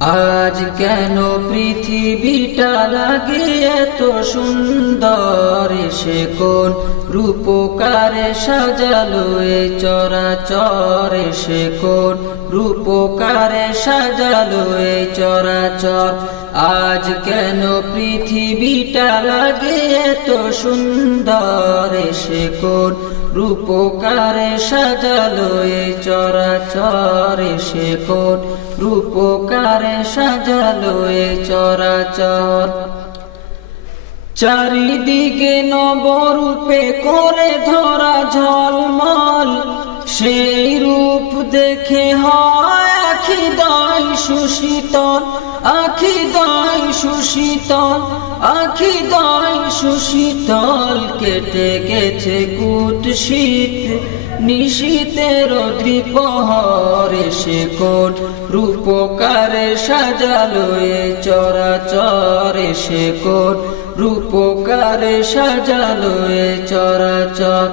আজ কেন পৃথিবীটা লাগে এত সুন্দর, সে কোন রূপকারে সাজালো এ চরাচর, সে কোন রূপকারে সাজালো এ চরাচর। আজ কেন পৃথিবীটা লাগে এত সুন্দর, সে কোন রূপকারে সাজালো এ চরাচর, সে কোন রূপকারে সাজালো এ চরাচর। চারিদিকে নবরূপে করে ধরা ঝলমল, সেই রূপ দেখে হয় আখি দয় সুশীতল, আখি দয় সুশীতল, আখি দয় সুশীতল। কেটে গেছে কুৎসিত নিশীতের দ্বিপ্রহরে, সে কোন রূপকারে সাজালো এ চরাচর, সে কোন রূপকারে সাজালো এ চরাচর।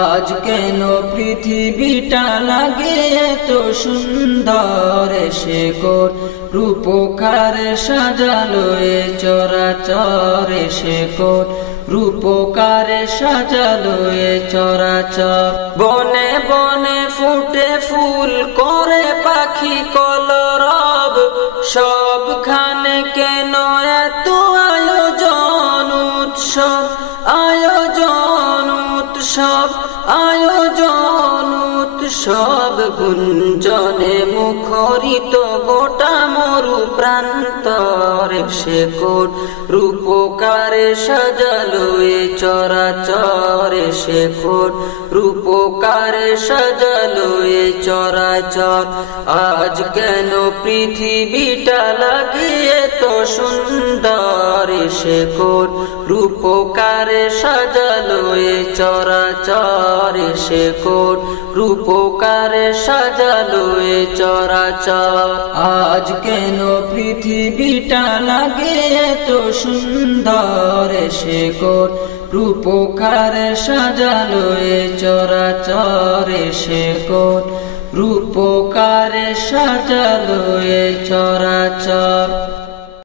আজ কেন পৃথিবীটা লাগে এত সুন্দর, সে কোন রূপকারে সাজালো এ চরাচর, সে কোন রূপকারে সাজালো এ চরাচর। বনে বনে ফুটে ফুল করে পাখি কলরব, সবখানে কেন এত আয়োজন উৎসব, আয়োজন উৎসব, আয়োজন উৎসব। গুঞ্জনে মুখরিত গোটা মরু প্রান্তর, সে কোন রূপকারে সাজালো এ চরাচর, সে কোন রূপকারে সাজালো এ চরাচর। আজ কেন পৃথিবীটা লাগে এত সুন্দর, সে কোন রূপকারে সাজালো এ চরাচর, সে কোন রূপকারে সাজালো এ চরাচর। আজ কেন পৃথিবীটা লাগে এত সুন্দর, সে কোন রূপকারে সাজালো এ চরাচর, সে কোন রূপকারে সাজালো এ চরাচর।